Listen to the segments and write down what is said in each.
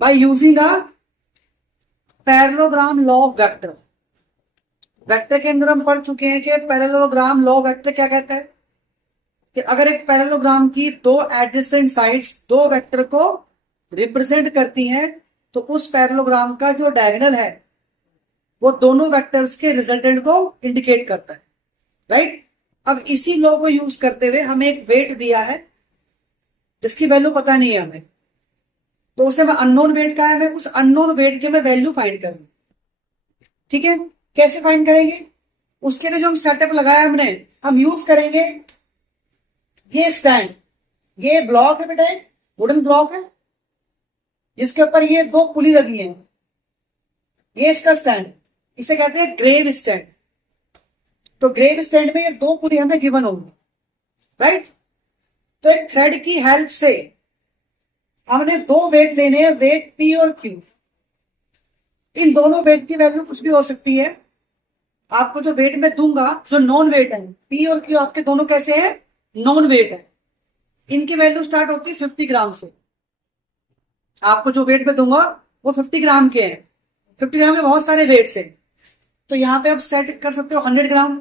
by using a parallelogram law of vector. Vector के अंदर हम पढ़ चुके हैं कि पैरेललोग्राम लॉ वेक्टर क्या कहता है कि अगर एक पैरेललोग्राम की दो एडजेसेंट साइड्स दो वेक्टर को रिप्रेजेंट करती हैं तो उस पैरेललोग्राम का जो डायगोनल है वो दोनों वेक्टर्स के रिजल्टेंट को इंडिकेट करता है, राइट। अब इसी लॉ को यूज करते हुए हमें एक वेट दिया है जिसकी वैल्यू पता नहीं है हमें, तो उसे मैं अननोन वेट का है, मैं उस अननोन वेट की मैं वैल्यू फाइंड करूँ। ठीक है, कैसे फाइंड करेंगे? उसके लिए जो हम सेटअप लगाया हमने, हम यूज करेंगे ये स्टैंड, ये ब्लॉक है बेटा, वुडन ब्लॉक है जिसके ऊपर ये दो पुली लगी हैं, ये इसका स्टैंड, इसे कहते हैं ग्रेव स्टैंड। तो ग्रेव स्टैंड में ये दो पुली हमें गिवन होंगी, राइट। तो एक थ्रेड की हेल्प से हमने दो वेट लेने हैं, वेट पी और क्यू। इन दोनों वेट की वैल्यू कुछ भी हो सकती है। आपको जो वेट में दूंगा जो नॉन वेट है, पी और क्यू आपके दोनों कैसे हैं? नॉन वेट है। इनकी वैल्यू स्टार्ट होती है 50 ग्राम से। आपको जो वेट में दूंगा वो 50 ग्राम के हैं। 50 ग्राम में बहुत सारे वेट्स हैं, तो यहां पे आप सेट कर सकते हो 100 ग्राम,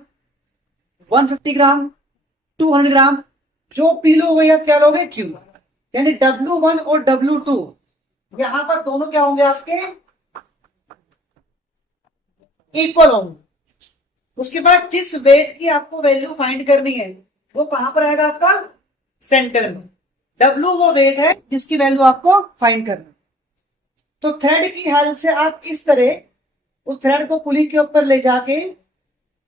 150 ग्राम, 200 ग्राम। जो पी लोगे आप क्या लोगे? क्यू, यानी W1 और W2 यहां पर दोनों क्या होंगे? आपके इक्वल होंगे। उसके बाद जिस वेट की आपको वैल्यू फाइंड करनी है वो कहां पर आएगा? आपका सेंटर में। W वो वेट है जिसकी वैल्यू आपको फाइंड करना। तो थ्रेड की हेल्प से आप इस तरह उस थ्रेड को पुली के ऊपर ले जाके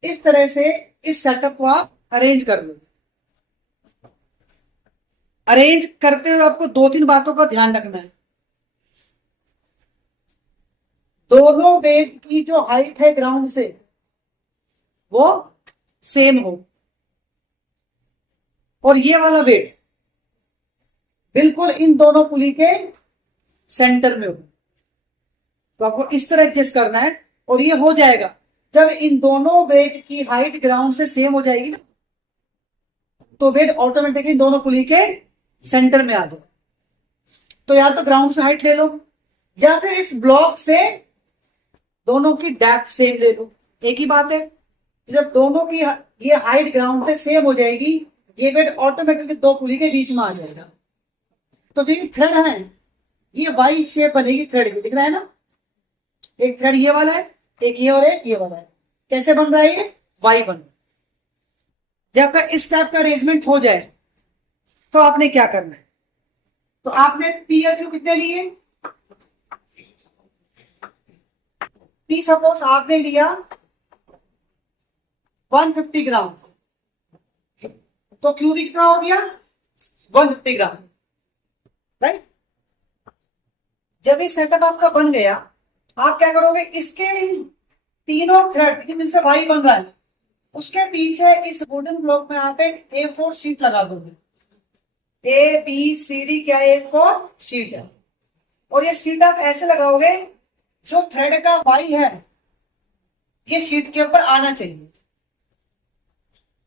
इस तरह से इस सेटअप को आप अरेंज कर लो। अरेंज करते हुए आपको दो तीन बातों का ध्यान रखना है। दोनों वेट की जो हाइट है ग्राउंड से वो सेम हो, और ये वाला वेट बिल्कुल इन दोनों पुली के सेंटर में हो। तो आपको इस तरह एडजस्ट करना है, और ये हो जाएगा जब इन दोनों वेट की हाइट ग्राउंड से सेम हो जाएगी तो वेट ऑटोमेटिकली दोनों पुली के सेंटर में आ जाए। तो या तो ग्राउंड से हाइट ले लो या फिर इस ब्लॉक से दोनों की डेप्थ सेम ले लो, एक ही बात है। जब दोनों की ये हाइट ग्राउंड से सेम हो जाएगी ये वेट ऑटोमेटिकली दो पुली के बीच में आ जाएगा। तो जो ये थ्रेड है ये वाई शेप बनेगी थ्रेड की, दिख रहा है ना? एक थ्रेड ये वाला है, एक ये और एक ये वाला है। कैसे बन रहा है? ये वाई बन। जब तक इस टाइप का अरेंजमेंट हो जाए तो आपने क्या करना है? तो आपने पी और क्यू कितने लिए? पी सपोज आपने लिया 150 ग्राम, तो क्यू भी कितना हो गया? 150 ग्राम, राइट। जब ये सेटअप आपका बन गया आप क्या करोगे? इसके तीनों थ्रेड जिनमें से वाई बन रहा है उसके पीछे इस वुडन ब्लॉक में आप एक A4 शीट लगा दोगे। ABCD क्या है? A4 शीट है। और ये शीट आप ऐसे लगाओगे जो थ्रेड का वाई है ये शीट के ऊपर आना चाहिए।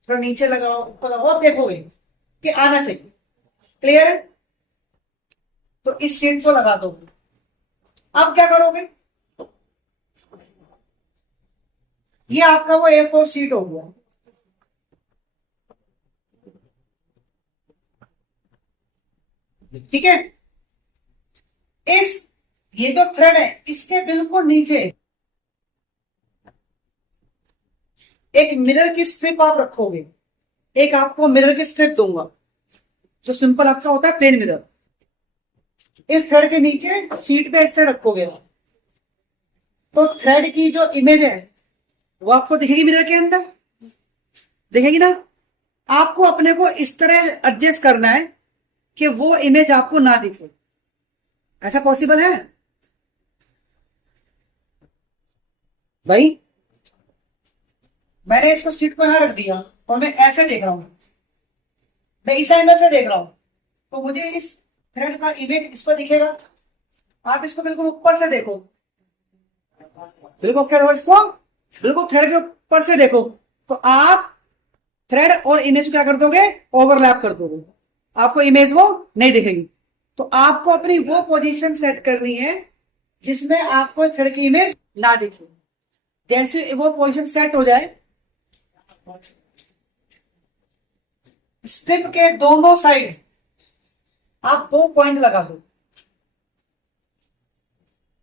थोड़ा नीचे लगाओ, ऊपर लगाओ, देखोगे कि आना चाहिए। क्लियर है? तो इस शीट को लगा दोगे। अब क्या करोगे? ये आपका वो A4 शीट हो गया। ठीक है, इस ये जो थ्रेड है इसके बिल्कुल नीचे एक मिरर की स्ट्रिप आप रखोगे। एक आपको मिरर की स्ट्रिप दूंगा जो सिंपल आपका होता है प्लेन मिरर। इस थ्रेड के नीचे शीट पे इस तरह रखोगे तो थ्रेड की जो इमेज है वो आपको दिखेगी मिरर के अंदर, दिखेगी ना? आपको अपने को इस तरह एडजस्ट करना है कि वो इमेज आपको ना दिखे। ऐसा पॉसिबल है भाई? मैंने इसको शीट को यहां रख दिया और मैं ऐसे देख रहा हूं, मैं इस एंगल से देख रहा हूं, तो मुझे इस थ्रेड का इमेज इस पर दिखेगा। आप इसको बिल्कुल ऊपर से देखो, बिल्कुल क्या देखो, इसको बिल्कुल थ्रेड के ऊपर से देखो, तो आप थ्रेड और इमेज क्या कर दोगे? ओवरलैप कर दोगे, आपको इमेज वो नहीं दिखेगी। तो आपको अपनी वो पोजीशन सेट करनी है जिसमें आपको थ्रेड की इमेज ना दिखे। जैसे वो पोजीशन सेट हो जाए, स्ट्रिप के दोनों साइड आप 2 पॉइंट लगा दो।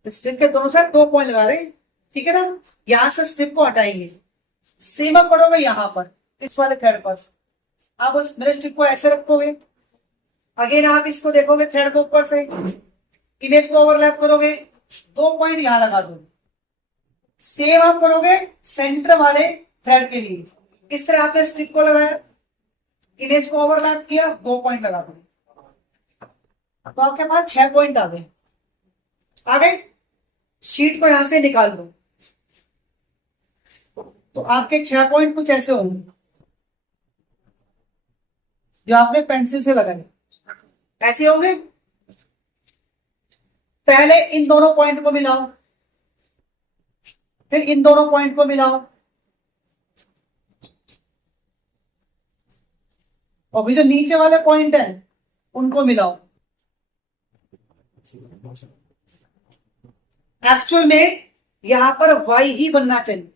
स्ट्रिप के दोनों साइड 2 पॉइंट लगा रहे, ठीक है ना। यहां से स्ट्रिप को हटाएंगे, सेम अप करोगे यहां पर इस वाले थ्रेड पर। आप उस मेरे स्ट्रिप को ऐसे रखोगे, अगेन आप इसको देखोगे थ्रेड को ऊपर से, इमेज को ओवरलैप करोगे, 2 पॉइंट यहां लगा दो, सेम आप करोगे सेंटर वाले थ्रेड के लिए। इस तरह आपने स्ट्रिप को लगाया, इमेज को ओवरलैप किया, 2 पॉइंट लगा दो, तो आपके पास 6 पॉइंट आ गए। आ गए, शीट को यहां से निकाल दो, तो आपके 6 पॉइंट कुछ ऐसे होंगे जो आपने पेंसिल से लगाए, ऐसे होंगे। पहले इन दोनों पॉइंट को मिलाओ, फिर इन दोनों पॉइंट को मिलाओ, और भी जो नीचे वाले पॉइंट है उनको मिलाओ। एक्चुअल में यहां पर वाई ही बनना चाहिए,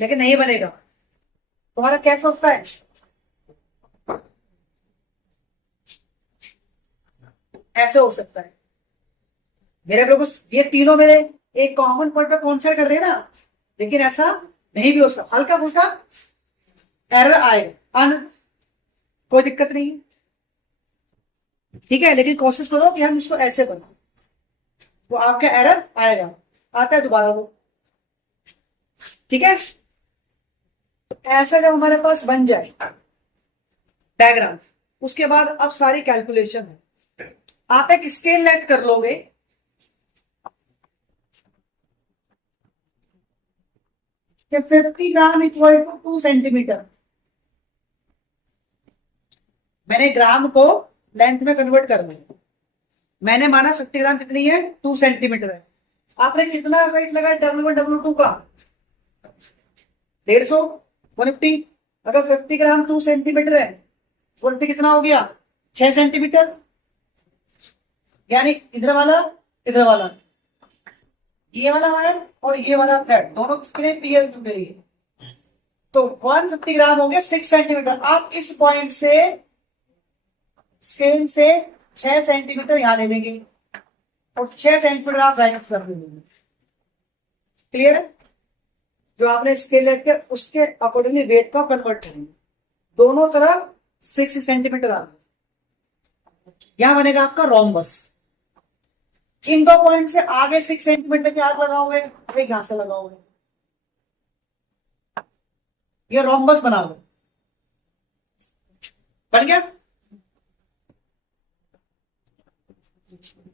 लेकिन नहीं बनेगा। तुम्हारा क्या सोचता है? ऐसे हो सकता है। मेरे लोग ये तीनों मेरे एक कॉमन पॉइंट पे कॉन्सेंट्रेट कर रहे हैं ना, लेकिन ऐसा नहीं भी हो सकता। हल्का फुल्का एरर आएगा, कोई दिक्कत नहीं, ठीक है। लेकिन कोशिश करो कि हम इसको ऐसे बनाए, तो आपका एरर आएगा, आता है दोबारा वो, ठीक है। ऐसा जब हमारे पास बन जाए डायग्राम, उसके बाद अब सारी कैलकुलेशन है। आप एक स्केल लेट कर लोगे, कि 50 ग्राम इक्वल टू 2 सेंटीमीटर। मैंने ग्राम को लेंथ में कन्वर्ट करना है, मैंने माना 50 ग्राम कितनी है, 2 सेंटीमीटर है। आपने कितना वेट लगाया W1 W2 का? 150, 150। अगर 50 ग्राम 2 सेंटीमीटर है, 150 कितना हो गया, 6 सेंटीमीटर। यानी इधर वाला, इधर वाला, ये वाला वायर और ये वाला थ्रेड दोनों कितने पीएल जुड़े हैं, तो 150 ग्राम हो गया 6 सेंटीमीटर। आप इस पॉइंट से स्केल से 6 सेंटीमीटर यहां ले लेंगे और 6 सेंटीमीटर आप राइट कर देंगे। क्लियर है? जो आपने स्केल लेके उसके अकॉर्डिंगली वेट का कन्वर्ट करेंगे, दोनों तरफ 6 सेंटीमीटर आ गया। यहां बनेगा आपका रोम्बस। इन 2 पॉइंट से आगे 6 सेंटीमीटर के हाथ लगाओगे, एक यहां से लगाओगे, ये रोम्बस बना लो, बन गया।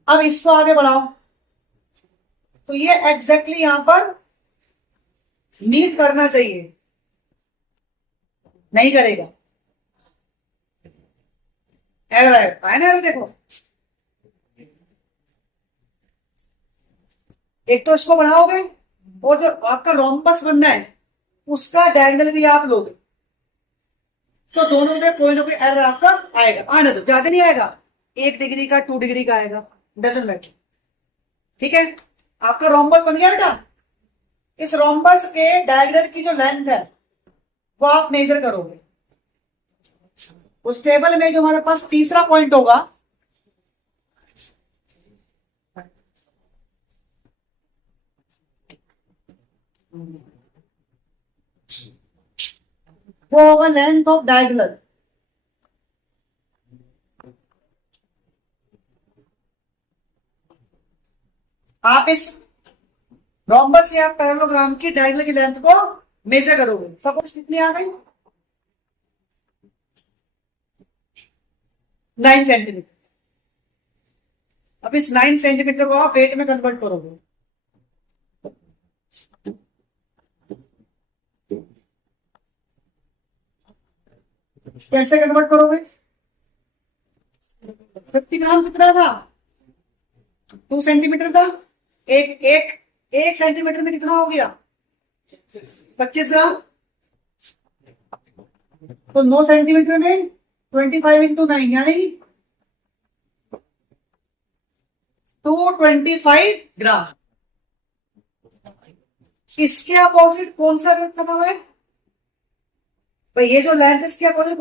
अब इसको आगे बढ़ाओ, तो ये एग्जैक्टली यहां पर मीट करना चाहिए, नहीं करेगा, एरर आया ना। देखो, एक तो इसको बढ़ाओगे और जो आपका रोम्बस बनना है उसका डायगोनल भी आप लोगे, तो दोनों में कोई ना कोई एरर आपका आएगा। आने दो, ज्यादा नहीं आएगा, 1 डिग्री का 2 डिग्री का आएगा, डजंट मैटर, ठीक है। आपका रोम्बस बन गया बेटा। इस रोम्बस के डायगोनल की जो लेंथ है वो आप मेजर करोगे। उस टेबल में जो हमारे पास तीसरा पॉइंट होगा, वो होगा लेंथ ऑफ डायगोनल। आप इस रोम्बस या पैरेललोग्राम की डायगोनल की लेंथ को मेजर करोगे। सपोज कितनी आ गई, 9 सेंटीमीटर। अब इस 9 सेंटीमीटर को आप वेट में कन्वर्ट करोगे, कैसे कन्वर्ट करोगे? 50 ग्राम कितना था, 2 सेंटीमीटर था। एक सेंटीमीटर में कितना हो गया, 25 ग्राम। तो 9 सेंटीमीटर में 25 इंटू 9 यानी 225 ग्राम। इसके अपोजिट कौन सा वेट था भाई? ये जो लेंथ इसके अपोजिट